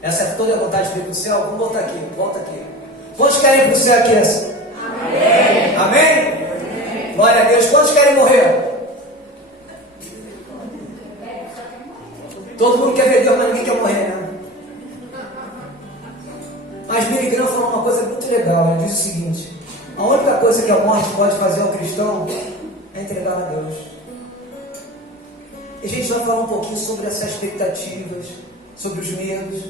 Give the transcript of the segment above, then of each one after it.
Essa é toda a vontade de ir para o céu? Vamos voltar aqui, volta aqui. Quantos querem ir para o céu aqui? Amém? Amém? Glória a Deus. Quantos querem morrer? Todo mundo quer ver Deus, mas ninguém quer morrer, né? Mas Billy Graham falou uma coisa muito legal. Ele diz o seguinte: a única coisa que a morte pode fazer ao cristão é entregar a Deus. E a gente vai falar um pouquinho sobre essas expectativas, sobre os medos.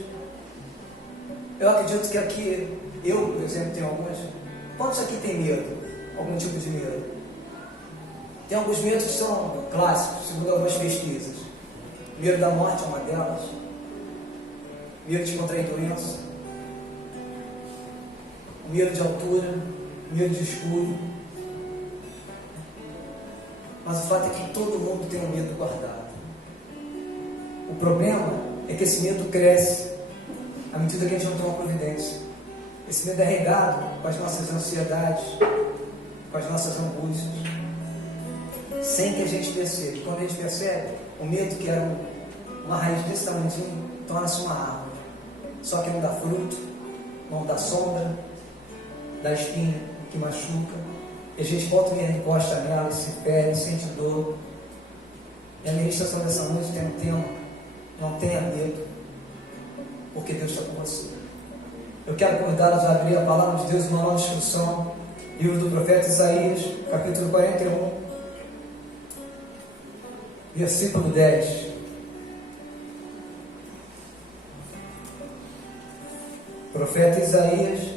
Eu acredito que aqui, eu, por exemplo, tenho algumas. Quantos aqui tem medo? Algum tipo de medo? Tem alguns medos que são clássicos, segundo algumas pesquisas. Medo da morte é uma delas. Medo de contrair doença. Medo de altura. Medo de escuro. Mas o fato é que todo mundo tem um medo guardado. O problema é que esse medo cresce à medida que a gente não toma providência. Esse medo é regado com as nossas ansiedades, com as nossas angústias, sem que a gente perceba. E quando a gente percebe, o medo, que era uma raiz desse tamanhozinho, torna-se uma árvore. Só que não dá fruto, não dá sombra, dá espinho que machuca. E a gente volta e encosta nela, se fere, sente dor. E a ministração dessa noite tem um tema: não tenha medo, porque Deus está com você. Eu quero convidá-los a abrir a palavra de Deus numa nova instrução, livro do profeta Isaías, capítulo 41, versículo 10. Profeta Isaías,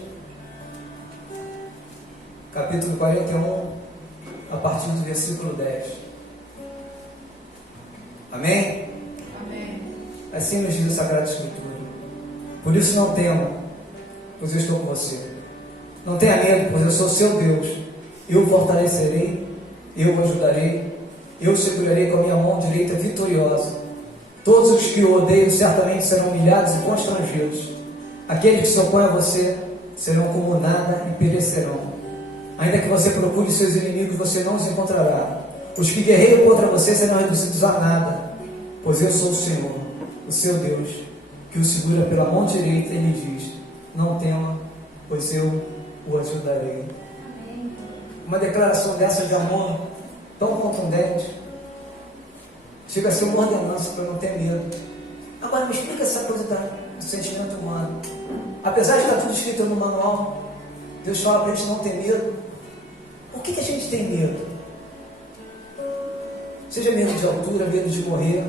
capítulo 41, a partir do versículo 10. Amém? Amém. Assim nos diz a Sagrada Escritura. Por isso não tema, pois eu estou com você. Não tenha medo, pois eu sou seu Deus. Eu o fortalecerei, eu o ajudarei, eu o segurarei com a minha mão direita vitoriosa. Todos os que o odeiam certamente serão humilhados e constrangidos. Aqueles que se opõem a você serão como nada e perecerão. Ainda que você procure seus inimigos, você não os encontrará. Os que guerreiam contra você serão reduzidos a nada, pois eu sou o Senhor, o seu Deus, que o segura pela mão direita e lhe diz: não tema, pois eu o ajudarei. Uma declaração dessa de amor tão contundente chega a ser uma ordenança para não ter medo. Agora me explica essa coisa do sentimento humano. Apesar de estar tudo escrito no manual, Deus fala para a gente não ter medo. Por que a gente tem medo? Seja medo de altura, medo de morrer.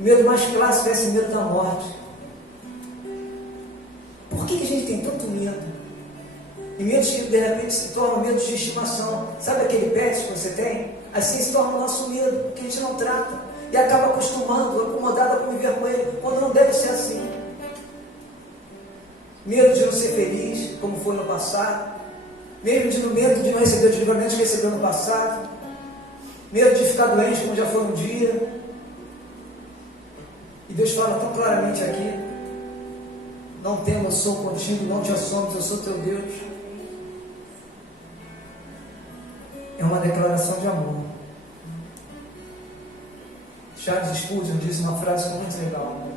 O medo mais clássico é esse medo da morte. Por que a gente tem tanto medo? E medos que de repente se tornam medos de estimação. Sabe aquele pet que você tem? Assim se torna o nosso medo, que a gente não trata. E acaba acostumando, acomodado a conviver com ele, quando não deve ser assim. Medo de não ser feliz, como foi no passado. Medo de não receber os livramentos que recebeu no passado. Medo de ficar doente, como já foi um dia. E Deus fala tão claramente aqui: não temas, eu sou contigo, não te assombres, eu sou teu Deus. É uma declaração de amor. Charles Spurgeon disse uma frase muito legal: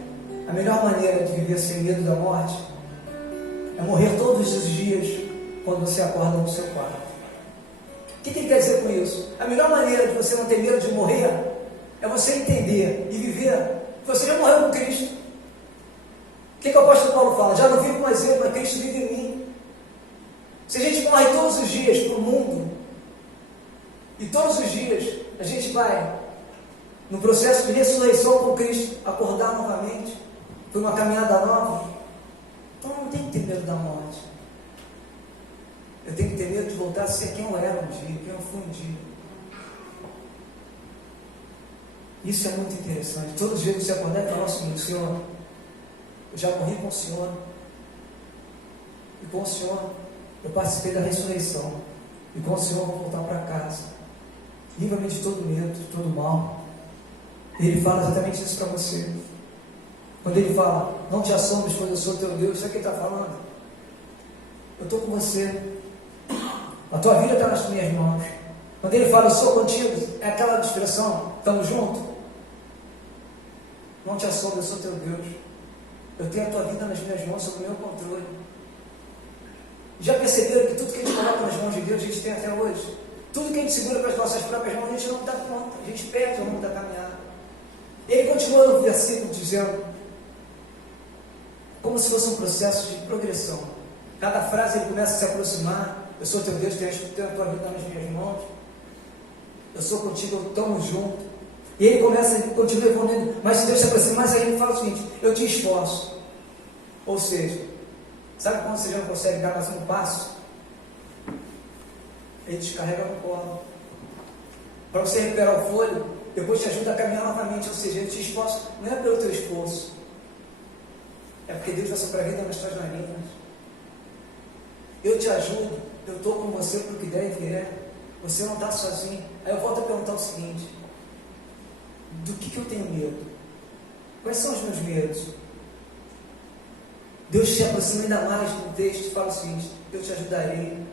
a melhor maneira de viver sem medo da morte é morrer todos os dias quando você acorda no seu quarto. O que ele quer dizer com isso? A melhor maneira de você não ter medo de morrer é você entender e viver que você já morreu com Cristo. O que o apóstolo Paulo fala? Já não vivo mais eu, mas Cristo vive em mim. Se a gente morre todos os dias para o mundo, e todos os dias a gente vai no processo de ressurreição com Cristo, acordar novamente, por uma caminhada nova, então não tem que ter medo da morte. Eu tenho que ter medo de voltar a ser quem eu era um dia, quem eu fui um dia. Isso é muito interessante. Todos os dias você acordar e falar o seguinte: Senhor, eu já morri com o Senhor, e com o Senhor eu participei da ressurreição, e com o Senhor eu vou voltar para casa. Livra-me de todo medo, de todo mal. E Ele fala exatamente isso para você. Quando Ele fala: não te assombres, pois eu sou teu Deus, sabe o que Ele está falando? Eu estou com você, a tua vida está nas minhas mãos. Quando Ele fala: eu sou contigo, é aquela expressão: estamos juntos. Não te assombres, eu sou teu Deus. Eu tenho a tua vida nas minhas mãos, sob o meu controle. Já perceberam que tudo que a gente coloca nas mãos de Deus, a gente tem até hoje? Tudo que a gente segura com as nossas próprias mãos, a gente não dá conta, a gente perde ao longo da caminhada. Ele continua no versículo dizendo, como se fosse um processo de progressão. Cada frase ele começa a se aproximar. Eu sou teu Deus, tenho a tua vida nas minhas mãos. Eu sou contigo, eu estamos juntos. E ele continua evoluindo, mas se Deus se aproxima mais, aí ele fala o seguinte, eu te esforço. Ou seja, sabe quando você já não consegue dar mais um passo? Ele descarrega no colo. Para você recuperar o fôlego, depois te ajuda a caminhar novamente. Ou seja, ele te esforça, não é pelo teu esforço, é porque Deus vai soprar a vida nas tuas narinas. Eu te ajudo, eu estou com você para o que der e vier. Você não está sozinho. Aí eu volto a perguntar o seguinte, do que eu tenho medo? Quais são os meus medos? Deus te aproxima ainda mais no texto e fala o seguinte, eu te ajudarei.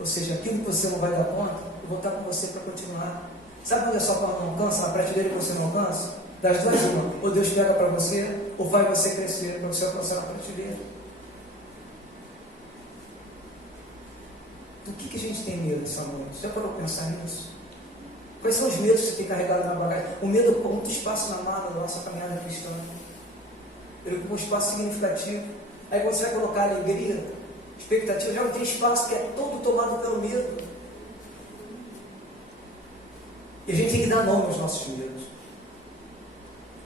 Ou seja, aquilo que você não vai dar conta, eu vou estar com você para continuar. Sabe quando é só quando não alcança, na prateleira que você não alcança? Das duas uma, ou Deus pega para você, ou faz você crescer, para você alcançar na prateleira. Do que a gente tem medo essa noite? Já parou para pensar nisso? Quais são os medos que você tem carregado na bagagem? O medo ocupa muito espaço na mala da nossa caminhada cristã. Ele ocupa um espaço significativo. Aí quando você vai colocar alegria, expectativa, já não tem espaço, que é todo tomado pelo medo. E a gente tem que dar nome aos nossos medos.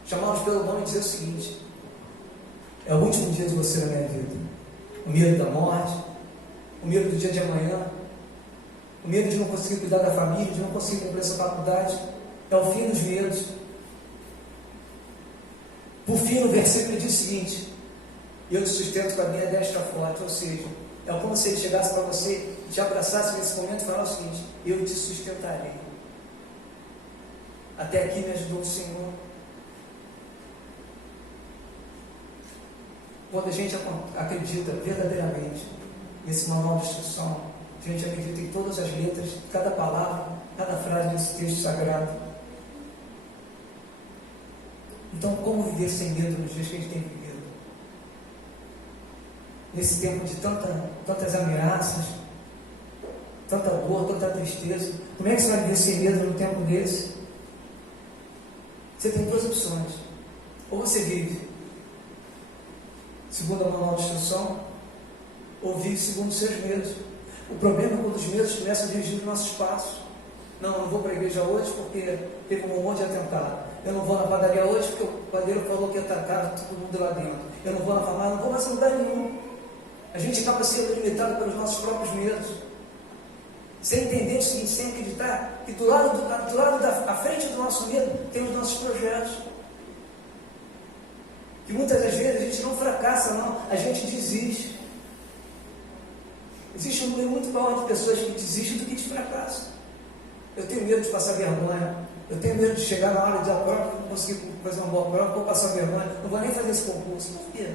Chamá-los pelo nome e dizer o seguinte, é o último dia de você na minha vida. O medo da morte, o medo do dia de amanhã, o medo de não conseguir cuidar da família, de não conseguir cumprir essa faculdade, é o fim dos medos. Por fim, no versículo ele diz o seguinte, eu te sustento com a minha destra forte, ou seja, é como se ele chegasse para você e te abraçasse nesse momento e falasse o seguinte, eu te sustentarei. Até aqui me ajudou o Senhor. Quando a gente acredita verdadeiramente nesse manual de instrução, a gente acredita em todas as letras, cada palavra, cada frase desse texto sagrado. Então, como viver sem medo nos dias que a gente tem vivido? Nesse tempo de tantas ameaças, tanta dor, tanta tristeza, como é que você vai viver sem medo num tempo desse? Você tem duas opções. Ou você vive segundo a manual de instrução, ou vive segundo os seus medos. O problema é quando os medos começam a dirigir os nossos passos. Não, eu não vou para a igreja hoje porque teve um monte de atentado. Eu não vou na padaria hoje porque o padeiro falou que ia atacar todo mundo lá dentro. Eu não vou na farmácia, não vou mais em lugar nenhum. A gente acaba sendo limitado pelos nossos próprios medos. Sem entender o seguinte, sem acreditar que do lado à frente do nosso medo tem os nossos projetos. Que muitas das vezes a gente não fracassa, não, a gente desiste. Existe um número muito maior de pessoas que desistem do que de fracasso. Eu tenho medo de passar vergonha. Eu tenho medo de chegar na hora de dar prova, não conseguir fazer uma boa prova, vou passar vergonha, não vou nem fazer esse concurso. Por quê?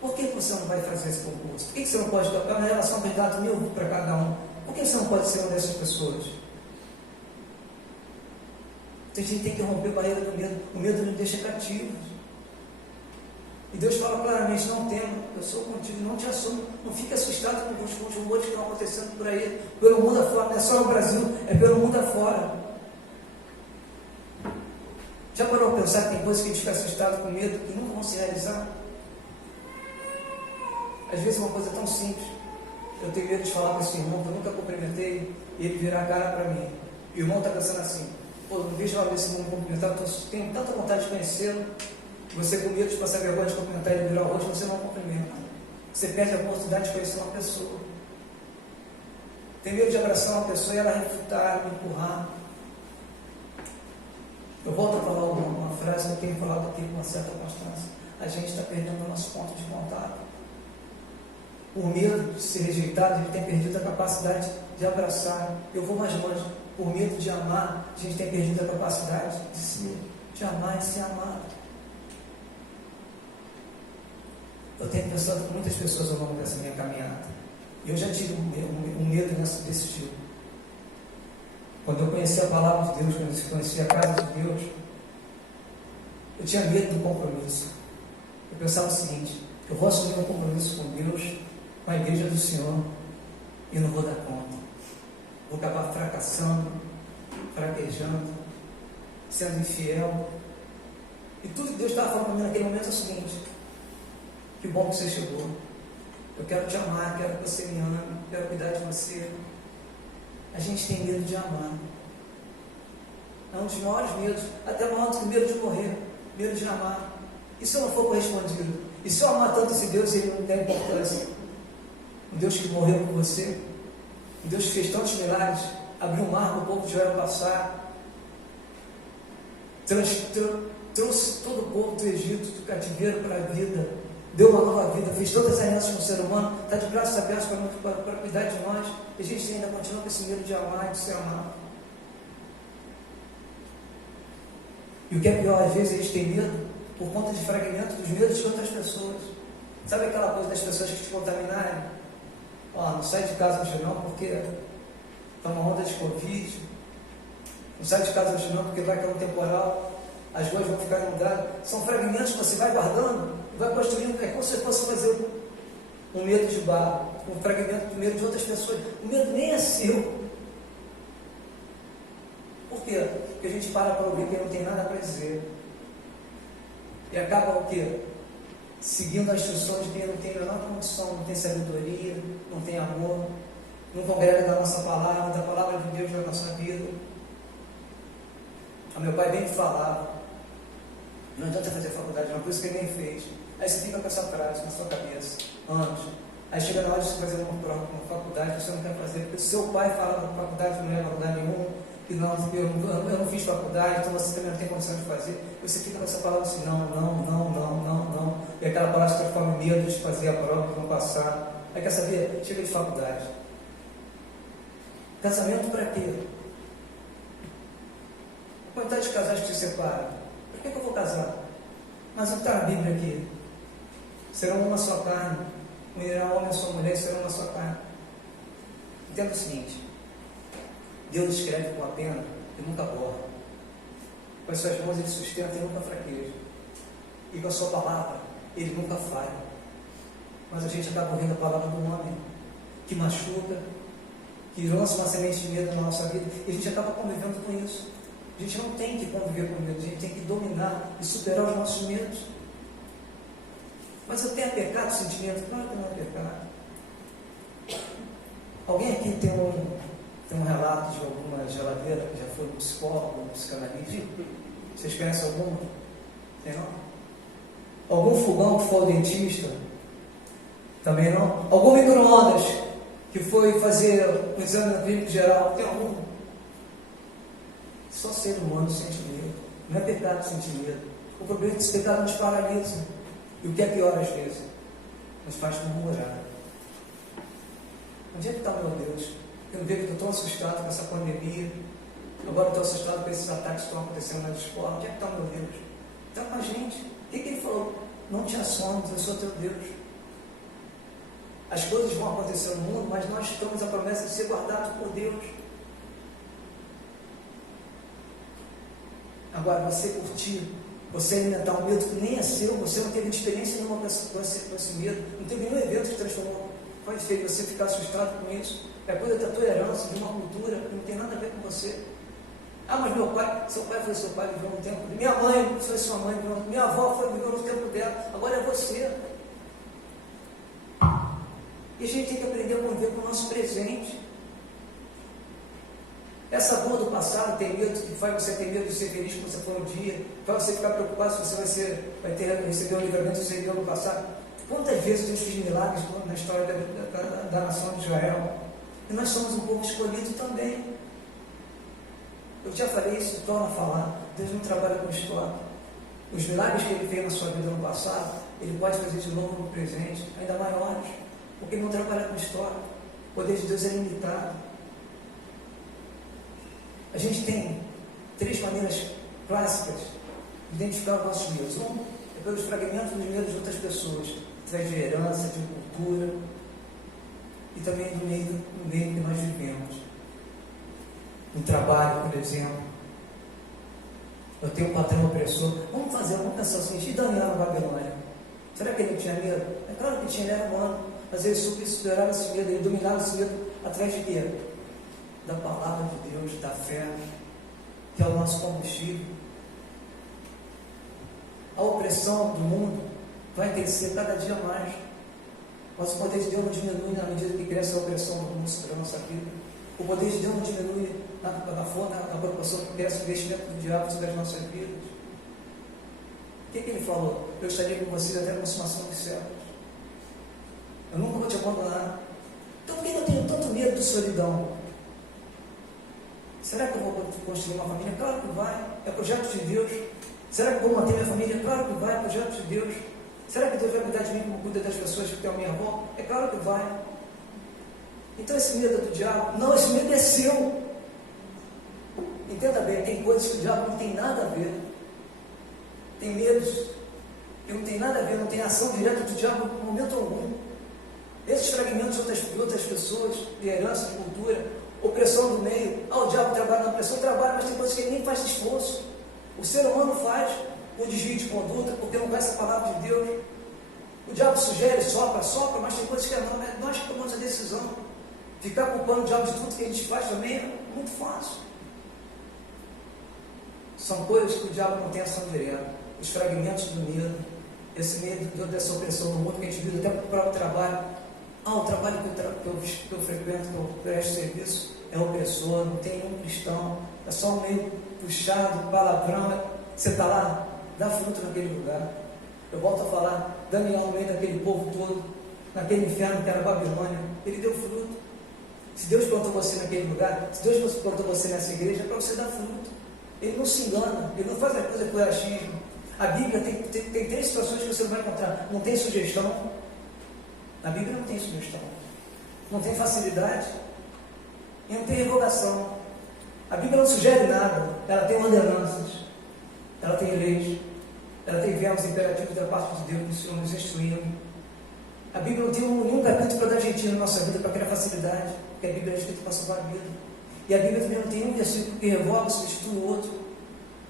Por que você não vai fazer esse concurso? Por que você não pode tocar uma relação de dados 1000 para cada um? Por que você não pode ser uma dessas pessoas? Então a gente tem que romper a barreira do medo. O medo nos deixa cativos. E Deus fala claramente, não tema, eu sou contigo, não te assumo, não fique assustado com os rumores que estão acontecendo por aí, pelo mundo afora, não é só no Brasil, é pelo mundo afora. Já parou para pensar que tem coisas que a gente fica assustado com medo que nunca vão se realizar? Às vezes é uma coisa tão simples. Eu tenho medo de falar com esse irmão que eu nunca cumprimentei e ele virar a cara para mim. E o irmão está pensando assim, pô, não vejo a hora desse irmão me cumprimentar, tenho tanta vontade de conhecê-lo. Você com medo de passar vergonha de cumprimentar ele virar o rosto, você não cumprimenta. Você perde a oportunidade de conhecer uma pessoa. Tem medo de abraçar uma pessoa e ela refutar, me empurrar. Eu volto a falar uma frase que eu tenho falado aqui com uma certa constância. A gente está perdendo o nosso ponto de contato. Por medo de ser rejeitado, a gente tem perdido a capacidade de abraçar. Eu vou mais longe. Por medo de amar, a gente tem perdido a capacidade de amar e ser amado. Eu tenho pensado com muitas pessoas ao longo dessa minha caminhada. E eu já tive um medo desse tipo. Quando eu conheci a palavra de Deus, quando eu conheci a casa de Deus, Eu tinha medo do compromisso. Eu pensava o seguinte: eu vou assumir um compromisso com Deus, com a igreja do Senhor, e não vou dar conta. Vou acabar fracassando, fraquejando, sendo infiel. E tudo que Deus estava falando para mim naquele momento é o seguinte: que bom que você chegou. Eu quero te amar, quero que você me ame, quero cuidar de você. A gente tem medo de amar. É um dos maiores medos, até maior do que o medo de morrer, medo de amar. E se eu não for correspondido? E se eu amar tanto esse Deus, ele não tem importância? Um Deus que morreu por você, um Deus que fez tantos milagres, abriu um mar para o povo de Israel passar, trouxe todo o povo do Egito, do cativeiro para a vida, deu uma nova vida, fez todas as alianças com o ser humano, está de braços abertos para cuidar de nós, e a gente ainda continua com esse medo de amar e de ser amado. E o que é pior, às vezes a gente tem medo por conta de fragmento dos medos de outras pessoas. Sabe aquela coisa das pessoas que te contaminarem? Não sai de casa hoje não, porque está uma onda de Covid. Não sai de casa hoje não, porque vai cair um temporal. As ruas vão ficar inundadas. São fragmentos que você vai guardando, vai construindo. É como se fosse fazer um medo de barro, um fragmento do medo de outras pessoas. O medo nem é seu. Por quê? Porque a gente para ouvir quem não tem nada para dizer. E acaba o quê? Seguindo as instruções de quem não tem a menor condição, não tem sabedoria, não tem amor, não congrega da nossa palavra, da palavra de Deus na nossa vida. O meu pai bem falava: não adianta fazer faculdade, não, por isso que ele nem fez. Aí você fica com essa frase na sua cabeça, anos. Aí chega na hora de você fazer uma faculdade que você não quer fazer, porque seu pai fala que a faculdade não leva a lugar nenhum, que não, eu não fiz faculdade, então você também não tem condição de fazer. Você fica com essa palavra assim: não. E aquela palavra se transforma em medo de fazer a prova, que não passar. Aí quer saber? Chega de faculdade. Casamento para quê? A quantidade de casais que se separam. Por que eu vou casar? Mas não está na Bíblia aqui. Serão uma só carne. Unirá o homem e a sua mulher, serão uma só carne. Entenda o seguinte: Deus escreve com a pena e nunca borra. Com as suas mãos ele sustenta e nunca fraqueja. E com a sua palavra ele nunca falha. Mas a gente acaba ouvindo a palavra do homem, que machuca, que lança uma semente de medo na nossa vida, e a gente acaba convivendo com isso. A gente não tem que conviver com medo, a gente tem que dominar e superar os nossos medos. Mas eu tenho pecado o sentimento? Claro que não é pecado. Alguém aqui tem um relato de alguma geladeira que já foi um psicólogo, um psicanalista? Vocês conhecem alguma? Tem não? Algum fogão que foi ao dentista? Também não? Algum micro-ondas que foi fazer um exame na clínica geral? Tem algum? Só ser humano sente medo. Não é pecado sentir medo. O problema é que esse pecado nos paralisa. E o que é pior às vezes? Nos faz murmurar. Onde é que está meu Deus? Eu não vejo que eu estou assustado com essa pandemia. Agora estou assustado com esses ataques que estão acontecendo na escola. Onde é que está meu Deus? Está com a gente. O que ele falou? Não te assombres, eu sou teu Deus. As coisas vão acontecer no mundo, mas nós temos a promessa de ser guardados por Deus. Agora, você curtir, você alimentar um medo que nem é seu, você não teve experiência nenhuma com esse medo, não teve nenhum evento que transformou, pode ser você ficar assustado com isso. É coisa da tua herança, de uma cultura que não tem nada a ver com você. Mas meu pai, seu pai foi seu pai, viveu no tempo. Minha mãe foi sua mãe, minha avó viveu no tempo dela, agora é você. E a gente tem que aprender a conviver com o nosso presente. Essa dor do passado tem medo, que faz você ter medo de ser feliz quando você for um dia, faz você ficar preocupado se você vai receber o livramento que você recebeu no passado. Quantas vezes Deus fez milagres na história da nação de Israel? E nós somos um povo escolhido também. Eu já falei isso, torno a falar. Deus não trabalha com história. Os milagres que Ele fez na sua vida no passado, Ele pode fazer de novo no presente, ainda maiores, porque Ele não trabalha com história. O poder de Deus é limitado. A gente tem 3 maneiras clássicas de identificar os nossos medos. Um é pelos fragmentos dos medos de outras pessoas, através de herança, de cultura e também do meio que nós vivemos. No trabalho, por exemplo. Eu tenho um patrão opressor. Vamos pensar assim, e Daniel na Babilônia? Será que ele tinha medo? É claro que tinha, ele era humano, mas ele superava esse medo, ele dominava esse medo através de quê? Da palavra de Deus, da fé, que é o nosso combustível. A opressão do mundo vai crescer cada dia mais, mas o poder de Deus não diminui na medida que cresce a opressão do mundo sobre a nossa vida. O poder de Deus não diminui na proporção que cresce o investimento do diabo sobre as nossas vidas. O que ele falou? Eu estarei com vocês até a consumação dos séculos. Eu nunca vou te abandonar. Então por que eu tenho tanto medo de solidão? Será que eu vou construir uma família? Claro que vai, é projeto de Deus. Será que eu vou manter minha família? Claro que vai, é projeto de Deus. Será que Deus vai cuidar de mim como cuida das pessoas que estão à minha volta? É claro que vai. Então esse medo é do diabo? Não, esse medo é seu. Entenda bem, tem coisas que o diabo não tem nada a ver. Tem medos que não tem nada a ver, não tem ação direta do diabo em momento algum. Esses fragmentos de outras pessoas, de herança, de cultura, opressão do meio. O diabo trabalha na opressão, trabalha, mas tem coisas que ele nem faz esforço. O ser humano faz com desvio de conduta, porque não conhece a palavra de Deus. O diabo sugere, sopra, mas tem coisas que é nós que tomamos a decisão. Ficar culpando o diabo de tudo que a gente faz também é muito fácil. São coisas que o diabo não tem ação direta. Os fragmentos do medo, esse medo dessa opressão no mundo que a gente vive, até para o próprio trabalho. O trabalho que eu frequento, que eu presto serviço, é opressor, não tem nenhum cristão, é só um meio puxado, palavrão. Você está lá, dá fruto naquele lugar. Eu volto a falar, Daniel no meio daquele povo todo, naquele inferno que era Babilônia, ele deu fruto. Se Deus plantou você naquele lugar, se Deus plantou você nessa igreja, é para você dar fruto. Ele não se engana, ele não faz a coisa por achismo. A Bíblia tem três situações que você não vai encontrar. Não tem sugestão. Na Bíblia não tem sugestão. Não tem facilidade. E não tem revogação. A Bíblia não sugere nada. Ela tem ordenanças. Ela tem leis. Ela tem verbos imperativos da parte de Deus, do Senhor nos instruindo. A Bíblia não tem nenhum capítulo para dar jeitinho na nossa vida, para criar facilidade. Porque a Bíblia é escrita para salvar a vida. E a Bíblia também não tem um versículo que revoga, substitui o outro.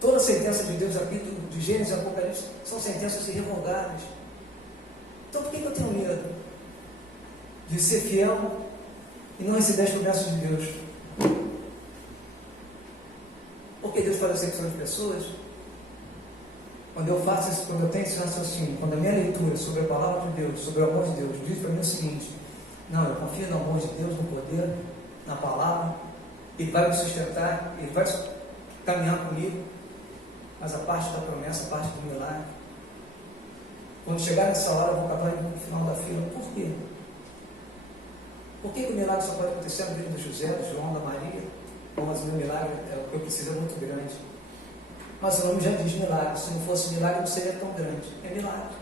Toda a sentença de Deus aqui, de Gênesis e Apocalipse, são sentenças irrevogáveis. Então por que eu tenho medo de ser fiel e não receber as promessas de Deus? Porque Deus faz acepção de pessoas. Quando eu faço isso, quando eu tenho esse raciocínio, quando a minha leitura sobre a palavra de Deus, sobre o amor de Deus, diz para mim o seguinte: não, eu confio no amor de Deus, no poder, na palavra, Ele vai me sustentar, Ele vai caminhar comigo, mas a parte da promessa, a parte do milagre, quando chegar nessa hora, eu vou acabar no final da fila. Por quê? Por que o milagre só pode acontecer na vida do José, do João, da Maria? Mas o meu milagre, o que eu preciso é muito grande. Mas o nome já diz milagre. Se não fosse milagre, não seria tão grande. É milagre.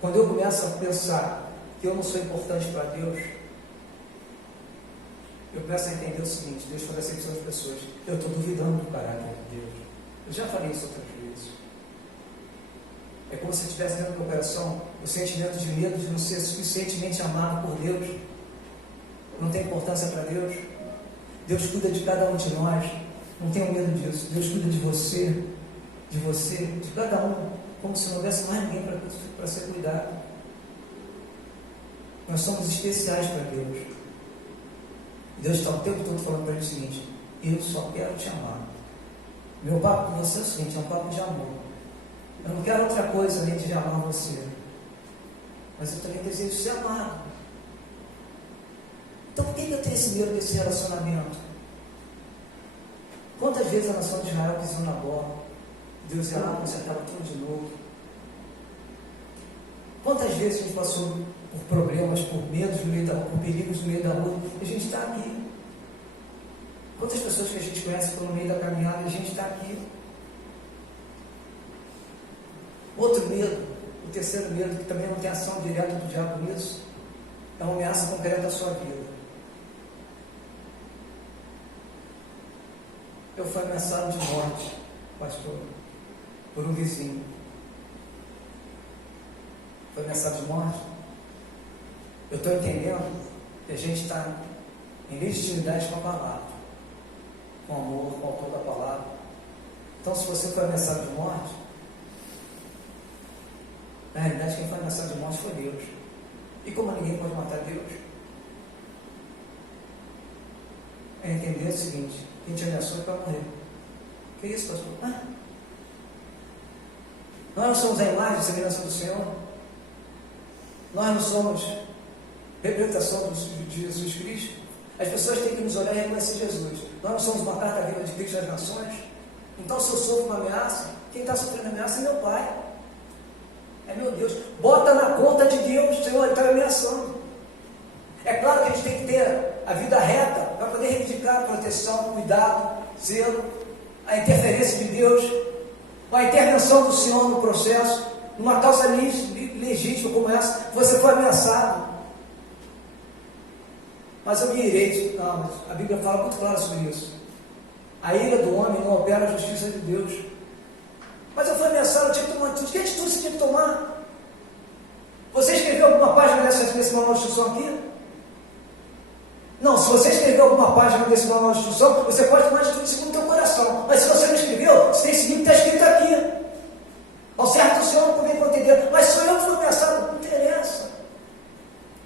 Quando eu começo a pensar que eu não sou importante para Deus, eu começo a entender o seguinte: Deus faz acepção de pessoas. Eu estou duvidando do caráter de Deus. Eu já falei isso outras vezes. É como se tivesse dentro do meu coração o sentimento de medo de não ser suficientemente amado por Deus. Não tem importância para Deus. Deus cuida de cada um de nós. Não tenham medo disso. Deus cuida de você, de cada um, como se não houvesse mais ninguém para ser cuidado. Nós somos especiais para Deus. Deus está o tempo todo falando para ele o seguinte: eu só quero te amar. Meu papo com você é o seguinte: é um papo de amor. Eu não quero outra coisa além de amar você, mas eu também desejo ser amado. Então por que eu tenho esse medo desse relacionamento? Quantas vezes a nação de Israel pisou na bola, Deus ia lá e consertava tudo de novo? Quantas vezes a gente passou por problemas, por medos no meio da rua, por perigos no meio da rua, e a gente está aqui? Quantas pessoas que a gente conhece pelo meio da caminhada, e a gente está aqui? Outro medo, o terceiro medo, que também não tem ação direta do diabo nisso, é uma ameaça concreta à sua vida. Eu fui ameaçado de morte, pastor, por um vizinho. Foi ameaçado de morte. Eu estou entendendo que a gente está em legitimidade com a palavra, com amor, com o autor da palavra. Então, se você foi ameaçado de morte, na realidade, quem foi ameaçado de morte foi Deus. E como ninguém pode matar Deus, é entender o seguinte: quem te ameaçou é para morrer. Que isso, pastor? Nós não somos a imagem e semelhança do Senhor. Nós não somos representação de Jesus Cristo. As pessoas têm que nos olhar e reconhecer Jesus. Nós não somos uma carta viva de Cristo às nações. Então, se eu sofro uma ameaça, quem está sofrendo ameaça é meu Pai. É meu Deus. Bota na conta de Deus, Senhor, Ele está me ameaçando. É claro que a gente tem que ter a vida reta para poder reivindicar a proteção, cuidado, zelo, a interferência de Deus, a intervenção do Senhor no processo, numa causa legítima como essa. Você foi ameaçado. Mas eu me irei. Não, mas a Bíblia fala muito claro sobre isso. A ira do homem não opera a justiça de Deus. Mas eu fui ameaçado, eu tinha que tomar atitude. Que atitude você tinha que tomar? Você escreveu alguma página desse manual de instrução aqui? Não, se você escreveu alguma página desse manual de instrução, você pode tomar atitude segundo o teu coração. Mas se você não escreveu, você tem que seguir o que está escrito aqui. Ao certo do Senhor não convém contender. Mas sou eu que fui ameaçado, não interessa.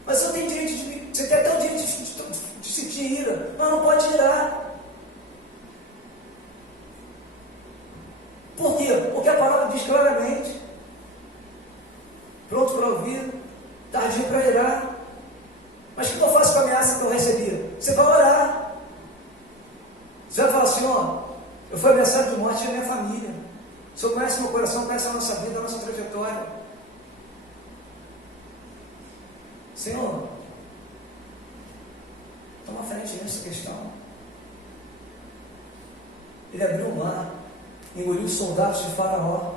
Mas eu tenho direito de... Você tem até o direito de sentir ira, mas não pode irar. Por quê? Porque a palavra diz claramente: pronto para ouvir, tardio para irar. Mas o que eu faço com a ameaça que eu recebi? Você vai orar. Você vai falar: Senhor, eu fui ameaçado de morte da minha família. O Senhor conhece meu coração, conhece a nossa vida, a nossa trajetória. Senhor, toma frente nessa questão. Ele abriu o mar, engoliu os soldados de Faraó.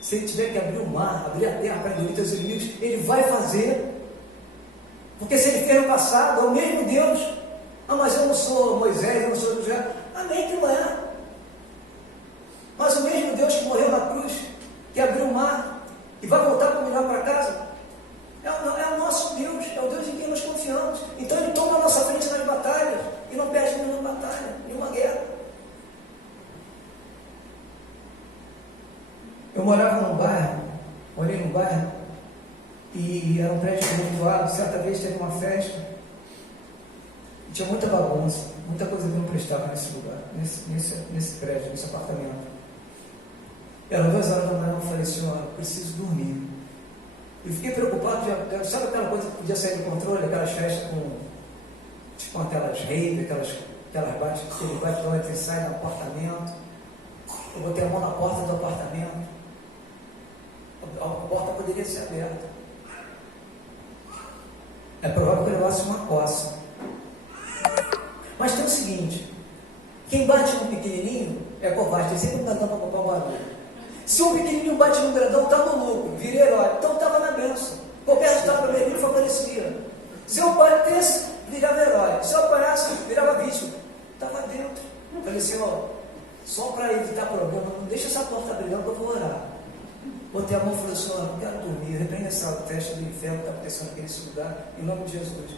Se ele tiver que abrir o mar, abrir a terra para engolir teus inimigos, ele vai fazer. Porque se ele fez no passado, é o mesmo Deus. Mas eu não sou Moisés, eu não sou José. Amém que não é. Mas o mesmo Deus que morreu na cruz, que abriu o mar, e vai voltar para melhor para casa, é o nosso Deus, é o Deus em quem nós confiamos. Então Ele toma a nossa frente nas batalhas, e não perde nenhuma batalha, nenhuma guerra. Eu morava num bairro, morei num bairro, e era um prédio muito alto. Certa vez teve uma festa, e tinha muita bagunça, muita coisa que não prestava nesse lugar, nesse prédio, nesse apartamento. Eram 2 horas da manhã, eu falei: Senhor, eu preciso dormir. Eu fiquei preocupado, sabe aquela coisa que podia sair do controle, aquelas festas com aquelas rave, aquelas bate, que ele vai para onde ele sai do apartamento. Eu botei a mão na porta do apartamento. A porta poderia ser aberta. É provável que eu levasse uma coça. Mas tem o seguinte: quem bate no pequenininho é covarde, tem sempre um grandão para comprar um barulho. Se um pequenininho bate no grandão, está no lucro, vira herói, então estava na bênção. Qualquer resultado para ele favorecia. Se eu batesse, virava herói. Se eu apanhasse, virava vítima. Estava dentro. Falei: Senhor, só para evitar problema, não deixa essa porta brilhando que eu vou orar. Botei a mão e falei: Senhor, não quero dormir, repreende essa festa do inferno que está acontecendo aqui nesse lugar, em nome de Jesus.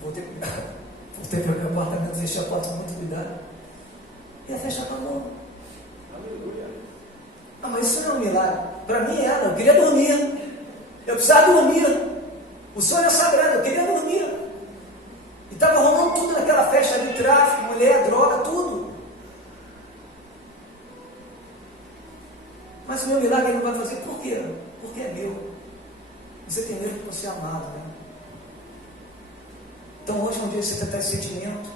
Voltei para o meu apartamento, fechei a porta com muito cuidado, e a festa acabou. Aleluia. Mas isso não é um milagre. Para mim era, eu queria dormir. Eu precisava dormir. O sonho é sagrado, eu queria dormir. E estava rolando tudo naquela festa de tráfico, mulher, droga, tudo. Mas o meu milagre ele não vai fazer. Por quê? Porque é meu. Você tem medo de você amado, né? Então hoje é um dia de você tratar esse sentimento,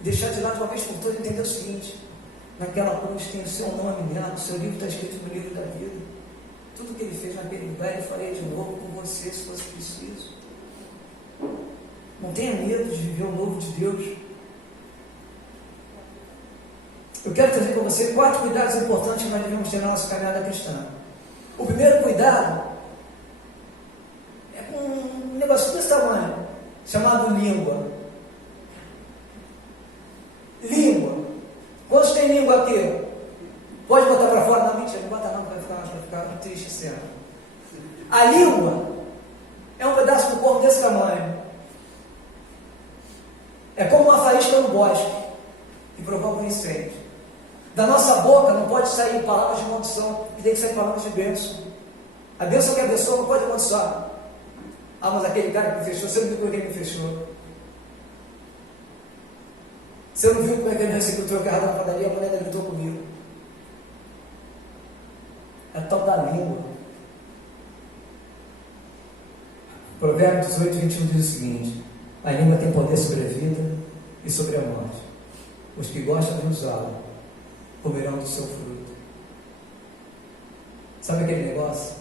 deixar de lado de uma vez por todas e entender o seguinte: naquela cruz tem o seu nome nela, o seu livro está escrito no livro da vida. Tudo que ele fez naquele lugar, ele faria de novo com você, se fosse preciso. Não tenha medo de viver o novo de Deus. Eu quero trazer para você 4 cuidados importantes que nós devemos ter na nossa caminhada cristã. O primeiro cuidado é com um negócio desse tamanho, chamado língua. Língua. Quantos tem língua aqui? Pode botar para fora? Não, mentira, não bota não, vai ficar muito triste a cena. A língua é um pedaço do corpo desse tamanho. É como uma faísca no bosque que provoca um incêndio. Da nossa boca não pode sair palavras de maldição, e tem que sair palavras de bênção. A bênção que abençoa não pode amaldiçoar. Ah, mas aquele cara que me fechou, você não viu como é que ele me fechou? Você não viu como é que ele me recebeu o teu carro na padaria? A mulher gritou comigo. É tal da língua. Provérbios 18, 21 diz o seguinte: a língua tem poder sobre a vida e sobre a morte. Os que gostam de usá-la comerão do seu fruto. Sabe aquele negócio?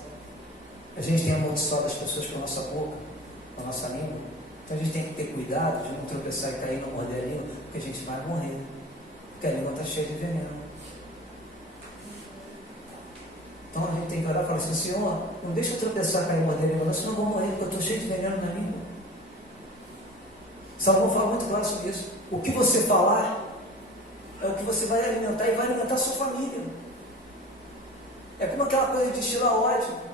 A gente tem amaldiçoado as pessoas com a nossa boca, com a nossa língua. Então a gente tem que ter cuidado de não tropeçar e cair e não morder a língua, porque a gente vai morrer. Porque a língua está cheia de veneno. Então a gente tem que orar e falar assim: Senhor, não deixa eu tropeçar, cair e morder a língua, não, senão eu vou morrer, porque eu estou cheio de veneno na língua. Salomão fala muito claro sobre isso. O que você falar é o que você vai alimentar e vai alimentar a sua família. É como aquela coisa de destilar ódio.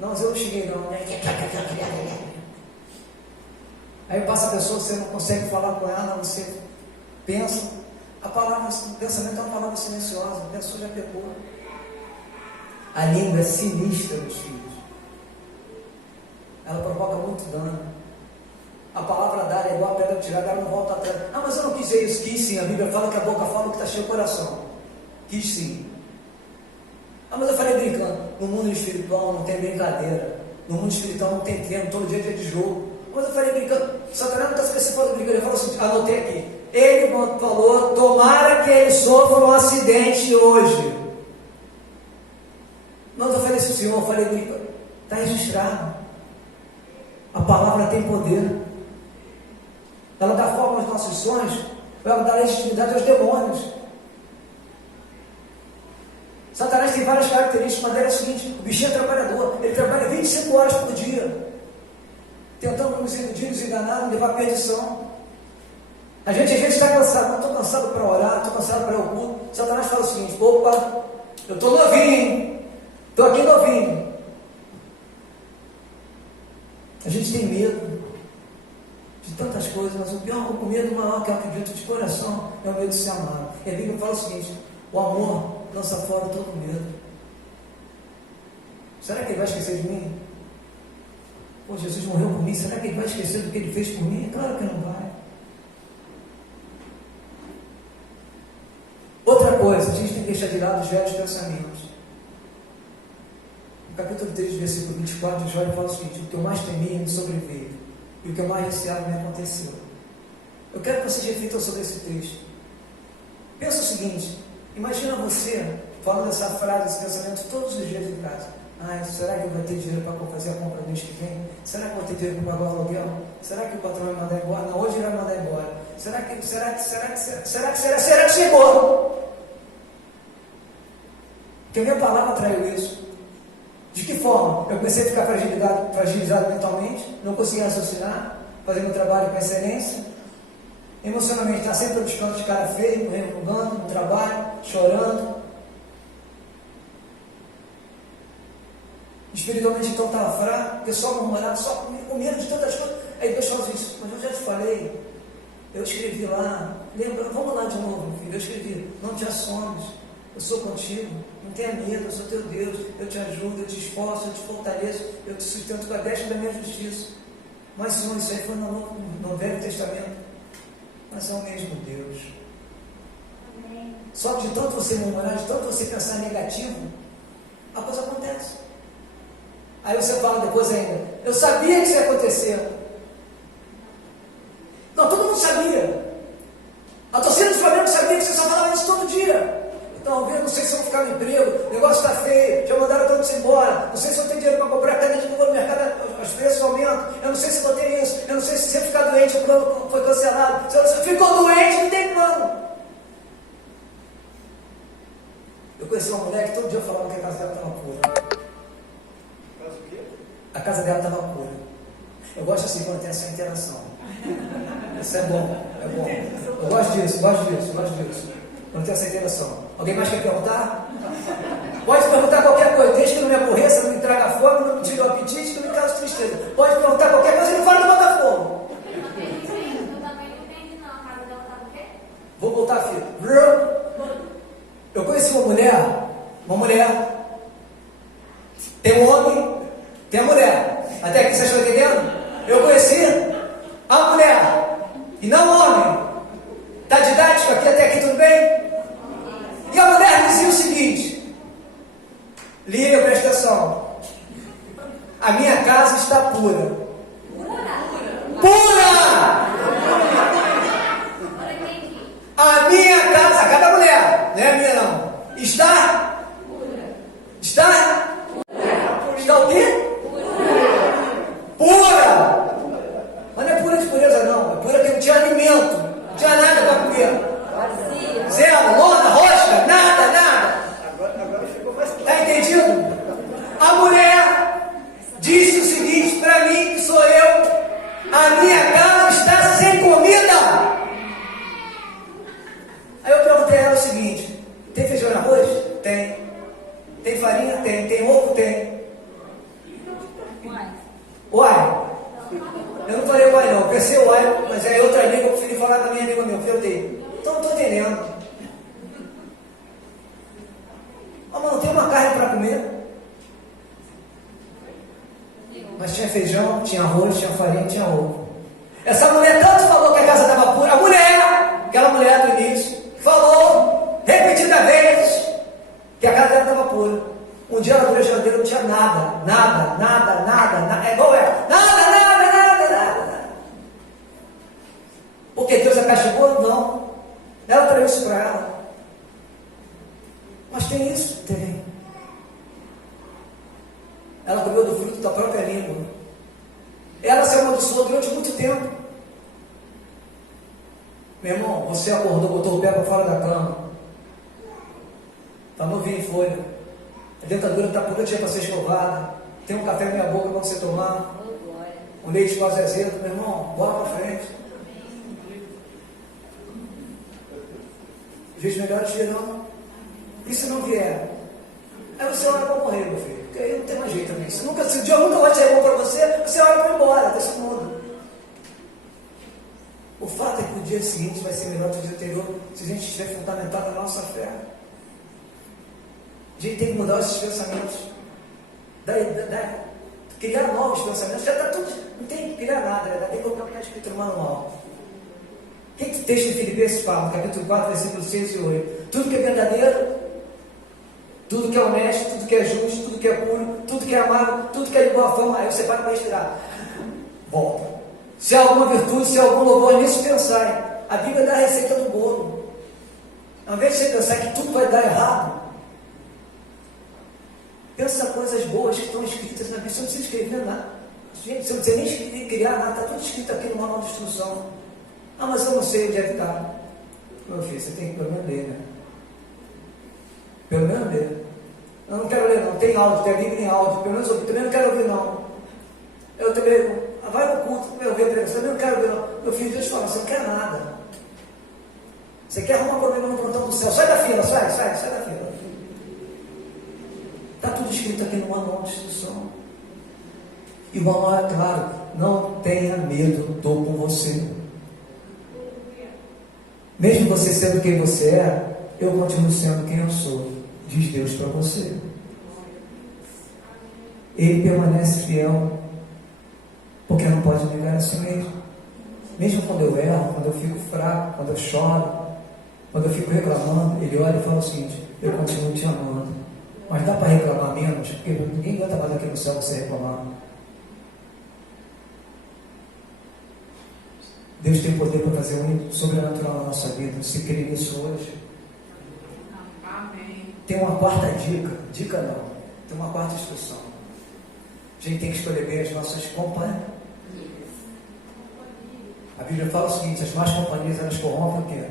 Não, mas eu não cheguei não, né? Aí passa a pessoa, você não consegue falar com ela, você pensa. A palavra, o pensamento é uma palavra silenciosa, a pessoa já pecou. A língua é sinistra nos filhos. Ela provoca muito dano. A palavra dar é igual a pedra tirada, ela não volta atrás. Ah, mas eu não quis dizer isso. Quis sim, a Bíblia fala que a boca fala o que está cheio o coração. Quis sim. Ah, mas eu falei brincando. No mundo espiritual não tem brincadeira. No mundo espiritual não tem treino, todo dia é dia de jogo. Mas eu falei brincando. Satanás não está especificando brincando. Ele falou assim, anotei aqui. Ele falou, tomara que ele sofra um acidente hoje. Não, eu falei assim, Senhor, eu falei brincando. Está registrado. A palavra tem poder. Ela dá forma aos nossos sonhos, ela dá legitimidade aos demônios. Satanás tem várias características, mas é o seguinte: o bichinho é trabalhador, ele trabalha 25 horas por dia, tentando nos iludir, nos enganar, nos levar à perdição. A gente às vezes está cansado, não estou cansado para orar, estou cansado para ir ao culto. Satanás fala o seguinte: opa, eu estou novinho, estou aqui novinho. A gente tem medo de tantas coisas, mas o medo maior que eu acredito de coração é o medo de ser amado. E a Bíblia fala o seguinte: o amor lança fora todo medo. Será que ele vai esquecer de mim? Pô, Jesus morreu por mim, será que ele vai esquecer do que ele fez por mim? Claro que não vai. Outra coisa, a gente tem que deixar de lado os velhos pensamentos. No capítulo 3, versículo 24 de Jó, fala o seguinte: o que eu mais temia me sobreveio, e o que eu mais receava me aconteceu. Eu quero que vocês reflitam sobre esse texto. Pensa o seguinte: imagina você falando essa frase, esse pensamento todos os dias em casa. Ai, será que eu vou ter dinheiro para fazer a compra do mês que vem? Será que eu vou ter dinheiro para pagar o aluguel? Será que o patrão vai mandar embora? Não, hoje ele vai mandar embora. Será que chegou? Porque a minha palavra traiu isso. De que forma? Eu comecei a ficar fragilizado mentalmente, não conseguia raciocinar, fazer meu trabalho com excelência. Emocionalmente, está sempre buscando de cara feio, revogando no trabalho, chorando. Espiritualmente, então, estava fraco, pessoal murmurado, só com medo de tantas coisas. Aí Deus falou assim: mas eu já te falei, eu escrevi lá, lembra, vamos lá de novo, meu filho, eu escrevi: não te assombres, eu sou contigo, não tenha medo, eu sou teu Deus, eu te ajudo, eu te esforço, eu te fortaleço, eu te sustento com a destra da minha justiça. Mas, Senhor, isso aí foi no Velho Testamento. Mas é o mesmo Deus. Amém. Só que de tanto você murmurar, de tanto você pensar negativo, a coisa acontece. Aí você fala depois ainda: eu sabia que isso ia acontecer. Não, todo mundo sabia. A torcida do Flamengo sabia que você só falava isso todo dia. Então, eu não sei se eu vou ficar no emprego, o negócio está feio, já mandaram todos embora, não sei se eu tenho dinheiro para comprar a caneta de novo no mercado, os preços aumentam, eu não sei se eu vou ter isso, eu não sei se você ficar doente, o plano foi cancelado. Se você ficou doente, não tem plano. Eu conheci uma mulher que todo dia falava que a casa dela estava pura. A casa dela estava pura. Eu gosto assim quando tem essa interação. Isso é bom, é bom. Eu gosto disso. Quando tem essa interação. Alguém mais quer perguntar? Pode perguntar qualquer coisa, desde que não me aborreça, não me traga fome, não me tire o apetite, não me cause tristeza. Pode perguntar qualquer coisa e não fala do Botafogo. Eu também não entendi não. A casa dela estava o quê? Vou voltar, filho. conheci uma mulher, tem um homem, tem a mulher. Até aqui vocês estão entendendo? Eu conheci a mulher e não o homem. Está didático aqui até aqui, tudo bem? E a mulher dizia o seguinte: Lília, presta atenção. A minha casa está pura. Pura! A minha casa, a casa da mulher, não é a minha não. Está? Está? Está o quê? Pura! Mas não é pura de pureza não. É pura que não tinha alimento. Não tinha nada para comer. Zero, lona, rosca, nada. Agora ficou mais claro. Está entendido? A mulher disse o seguinte para mim, que sou eu: a minha casa está sem comida. Aí eu perguntei a ela o seguinte: tem feijão e arroz? Tem. Tem farinha? Tem. Tem ovo? Tem. Uai. Eu não falei uai não, eu pensei uai, mas é outra língua, eu preferi falar da minha língua mesmo, eu tenho. Então não estou entendendo. Oh, mas não tem uma carne para comer? Mas tinha feijão, tinha arroz, tinha farinha, tinha ovo. Essa mulher tanto falou que a casa estava pura. A mulher, aquela mulher do início, falou repetidas vezes que a casa dela estava pura. Um dia ela abriu a geladeira, não tinha nada. É igual ela. Nada. Porque Deus a castigou? Não. Ela traiu isso para ela. Mas tem isso? Tem. Ela comeu do fruto da própria língua. Ela se amaldiçoou durante muito tempo. Meu irmão, você acordou, botou o pé para fora da cama. Está novinho em folha. A dentadura está prontinha para ser escovada. Tem um café meia boca para você tomar. Um leite quase azedo. Meu irmão, bora para frente. Vejo melhor tirando. E se não vier? Aí você olha para morrer, meu filho. Porque aí não tem mais jeito também. Se o dia nunca vai ser bom para você, você olha para ir embora desse mundo. O fato é que o dia seguinte vai ser melhor do dia anterior se a gente estiver fundamentado na nossa fé. A gente tem que mudar esses pensamentos. Criar novos pensamentos. Já está tudo. Não tem que criar nada, né? Tem que colocar o que está escrito no manual. O que o texto de Filipenses fala? Capítulo 4, versículos 6 e 8. Tudo que é verdadeiro, tudo que é honesto, tudo que é justo, tudo que é puro, tudo que é amável, tudo que é de boa fama. Aí você para para respirar. Volta. Se há alguma virtude, se há algum louvor, nisso pensai. A Bíblia dá a receita do bolo. Ao invés de você pensar que tudo vai dar errado, pensa coisas boas que estão escritas na Bíblia. Você não precisa escrever nada. Gente, você não precisa nem criar nada. Está tudo escrito aqui no manual de instrução. Ah, mas eu não sei onde é que está. Meu filho, você tem que pelo menos ler, né? Pelo menos ler. Eu não quero ler não. Tem áudio, tem a Bíblia em áudio. Pelo menos eu também não quero ouvir não. Eu também, vai no culto, eu ver pregação, eu também não quero ouvir não. Meu filho, Deus fala, você não quer nada. Você quer arrumar problema no plantão do céu. Sai da fila, sai da fila. Está tudo escrito aqui no manual de instrução. E o manual é claro: não tenha medo, estou com você. Mesmo você sendo quem você é, eu continuo sendo quem eu sou, diz Deus para você. Ele permanece fiel, porque não pode negar a si mesmo. Mesmo quando eu erro, quando eu fico fraco, quando eu choro, quando eu fico reclamando, ele olha e fala o seguinte: eu continuo te amando. Mas dá para reclamar menos? Porque ninguém aguenta mais aqui no céu você reclamar. Deus tem poder para fazer um sobrenatural na nossa vida. Você crê nisso hoje? Amém. Tem uma quarta dica não, tem uma quarta instrução. A gente tem que escolher bem as nossas companhias. A Bíblia fala o seguinte: as más companhias, elas corrompem o quê?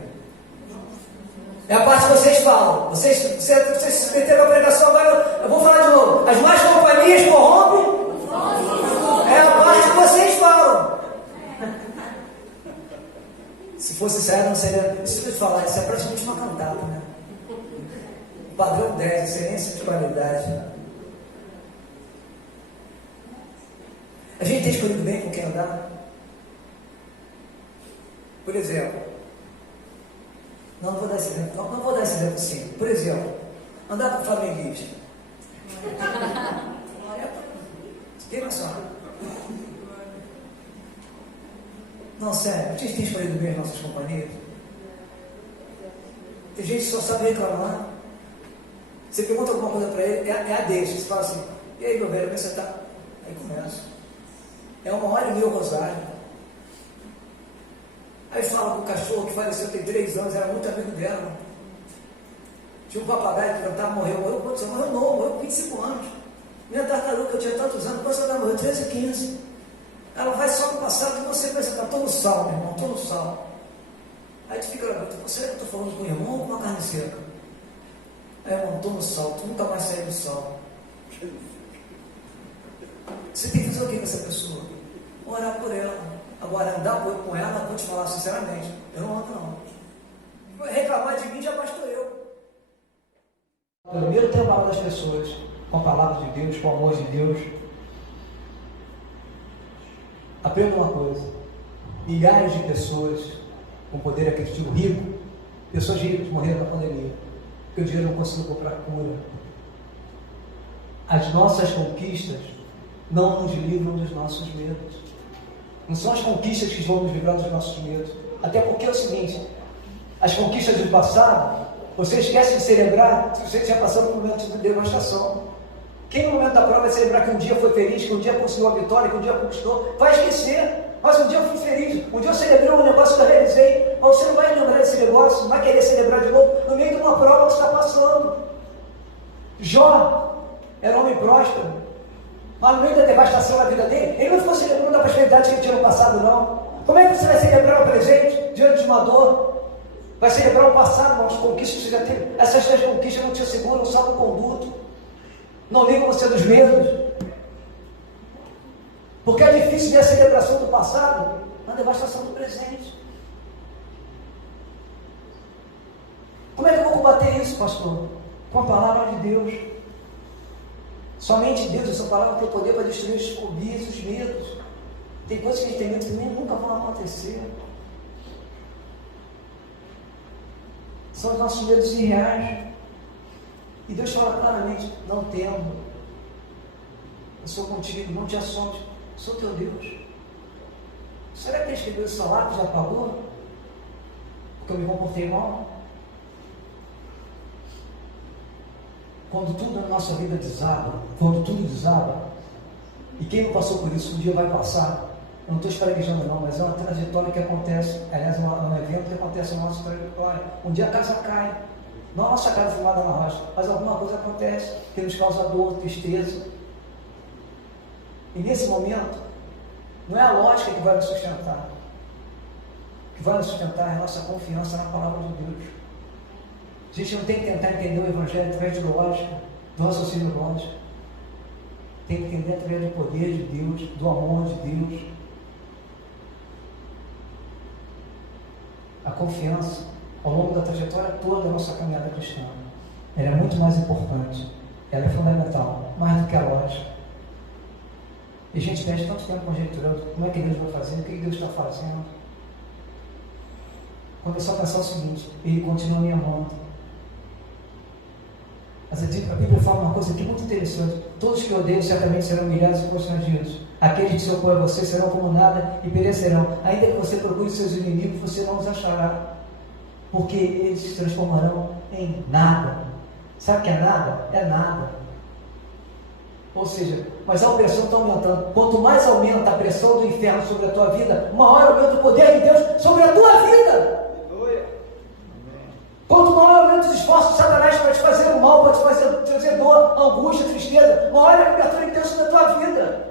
É a parte que vocês falam. Vocês se meteram na pregação, agora eu vou falar de novo. As más companhias corrompem? É a parte que vocês falam. Se fosse sério, não seria. Isso eu te falar, isso é praticamente uma cantata, né? Padrão 10, excelência de qualidade. A gente tem escolhido bem com quem andar. Por exemplo, Não vou dar esse exemplo. Não vou dar esse exemplo sim. Por exemplo, andar com o flamenguista. Fiquei emocionado. Não, sério, a gente tem escolhido bem as nossas companhias. Tem gente que só sabe reclamar. Você pergunta alguma coisa para ele, é a deixa. Você fala assim, e aí, meu velho, como é que você está? Aí começa. É 1h30 o rosário. Aí fala com o cachorro que faleceu tem 3 anos, era muito amigo dela. Tinha um papagaio que cantava, morreu novo, morreu com 25 anos. Minha tartaruga, eu tinha tantos anos, depois ela morreu 13 e 15. Ela vai só no passado e você pensa, estou no sal, meu irmão, estou no sal. Aí tu fica lá, você que eu estou falando com o irmão ou com uma carne seca? Aí, irmão, estou no sal, tu nunca mais saiu do sal. Você tem que fazer o que com essa pessoa? Orar por ela. Agora, andar com ela, vou te falar sinceramente, eu não ando não. Reclamar de mim já bastou eu. Primeiro ter o mal das pessoas, com a palavra de Deus, com o amor de Deus. Aprenda uma coisa: milhares de pessoas com poder aquisitivo rico, pessoas ricas morreram na pandemia, porque o dinheiro não conseguiu comprar cura. As nossas conquistas não nos livram dos nossos medos. Não são as conquistas que vão nos livrar dos nossos medos. Até porque é o seguinte: as conquistas do passado, você esquece de celebrar se você estiver passando por um momento de devastação. Quem no momento da prova vai celebrar que um dia foi feliz, que um dia conseguiu a vitória, que um dia conquistou, vai esquecer. Mas um dia eu fui feliz, um dia eu celebrei um negócio que eu realizei. Mas você não vai lembrar desse negócio, não vai querer celebrar de novo no meio de uma prova que você está passando. Jó era um homem próspero, mas no meio da devastação da vida dele, ele não ficou celebrando da prosperidade que ele tinha no passado, não. Como é que você vai celebrar o presente diante de uma dor? Vai celebrar o passado, as conquistas que você já teve. Essas 3 conquistas não te asseguram um salvo-conduto, não livram você dos medos. Porque é difícil ver a celebração do passado na devastação do presente. Como é que eu vou combater isso, pastor? Com a palavra de Deus. Somente Deus, essa palavra tem poder para destruir os fobias, os medos. Tem coisas que a gente tem medo que nem nunca vão acontecer. São os nossos medos irreais. E Deus fala claramente: não temo. Eu sou contigo, não te assombres. Sou teu Deus. Será que ele escreveu esse salário já pagou? Porque eu me comportei mal? Quando tudo na nossa vida desaba, quando tudo desaba, e quem não passou por isso um dia vai passar. Eu não estou espraguejando não, mas é uma trajetória que acontece. Aliás, é um evento que acontece na nossa trajetória. Um dia a casa cai, não a nossa casa filmada na rocha, mas alguma coisa acontece que nos causa dor, tristeza. E nesse momento, não é a lógica que vai nos sustentar. O que vai nos sustentar é a nossa confiança na palavra de Deus. A gente não tem que tentar entender o Evangelho através de lógica, do raciocínio lógico. Tem que entender através do poder de Deus, do amor de Deus. A confiança, ao longo da trajetória toda da nossa caminhada cristã, ela é muito mais importante, ela é fundamental, mais do que a lógica. E a gente perde tanto tempo conjecturando como é que Deus vai fazer, o que Deus está fazendo. Quando é só pensar o seguinte: Ele continua me amando. Mas a Bíblia fala uma coisa aqui muito interessante: todos que odeiam certamente serão humilhados e constrangidos. Aqueles que se opõem a você serão como nada e perecerão. Ainda que você procure seus inimigos, você não os achará, porque eles se transformarão em nada. Sabe o que é nada? É nada. Ou seja, mas a opressão está aumentando. Quanto mais aumenta a pressão do inferno sobre a tua vida, maior aumenta o poder de Deus sobre a tua vida. Quanto maior aumenta os esforços de Satanás para te fazer o mal, para te fazer dor, angústia, tristeza, maior é a cobertura de Deus sobre a tua vida.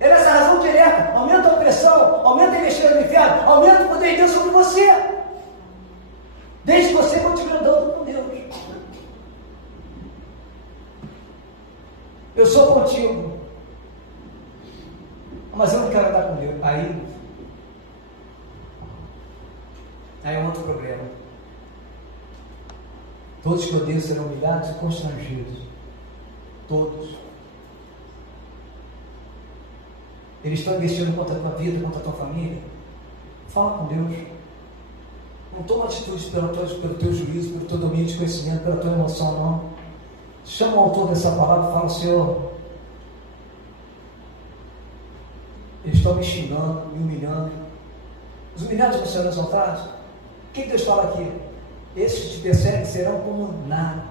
É nessa razão direta: aumenta a opressão, aumenta a investida do inferno, aumenta o poder de Deus sobre você, desde que você continue andando com Deus. Eu sou contigo, mas eu não quero andar com Deus. Aí é outro problema. Todos que odeiam serão humilhados e constrangidos. Todos. Eles estão investindo contra a tua vida, contra a tua família. Fala com Deus. Não toma atitude pelo teu juízo, pelo teu domínio de conhecimento, pela tua emoção, não. Chama o autor dessa palavra e fala: Senhor, eles estão me xingando, me humilhando. Os humilhados vão ser exaltados. O que Deus fala aqui? Esses que te perseguem serão como nada.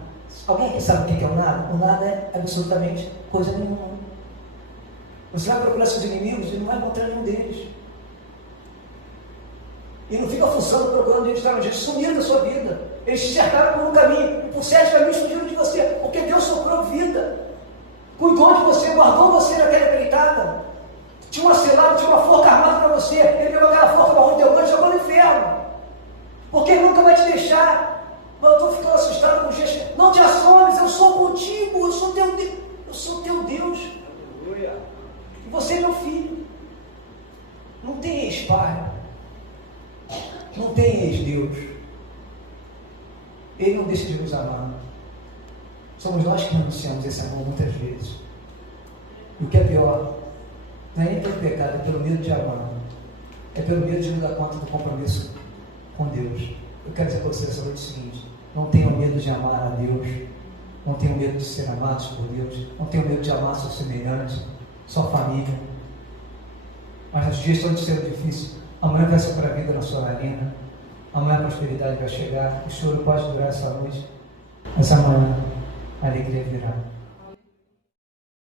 Alguém aqui sabe o que é o nada? O nada é absolutamente coisa nenhuma. Você vai procurar seus inimigos e não vai encontrar nenhum deles. E não fica fuçando, procurando onde estavam. Eles sumiram da sua vida. Eles te cercaram por um caminho. E por 7 caminhos fugiram de você. Porque Deus soprou vida. Cuidou de você, guardou você naquela empreitada. Tinha uma selada, tinha uma forca armada para você. Ele pegou aquela forca para onde teu canto e jogou no inferno. Porque Ele nunca vai te deixar. Mas eu estou ficando assustado com gente. Não te assombres, eu sou contigo. Eu sou teu Deus. Eu sou teu Deus. Aleluia. E você é meu filho. Não tem ex-pai. Não tem ex-Deus. Ele não deixa de nos amar. Somos nós que renunciamos esse amor muitas vezes. E o que é pior, não é nem pelo pecado, é pelo medo de amar. É pelo medo de não dar conta do compromisso com Deus. Eu quero dizer para você essa noite o seguinte: não tenham medo de amar a Deus. Não tenham medo de ser amados por Deus. Não tenham medo de amar seus semelhantes, sua família. Mas os dias estão sendo difíceis. Amanhã vai soprar a vida na sua narina. Amanhã a prosperidade vai chegar. O choro pode durar essa noite, mas amanhã a alegria virá.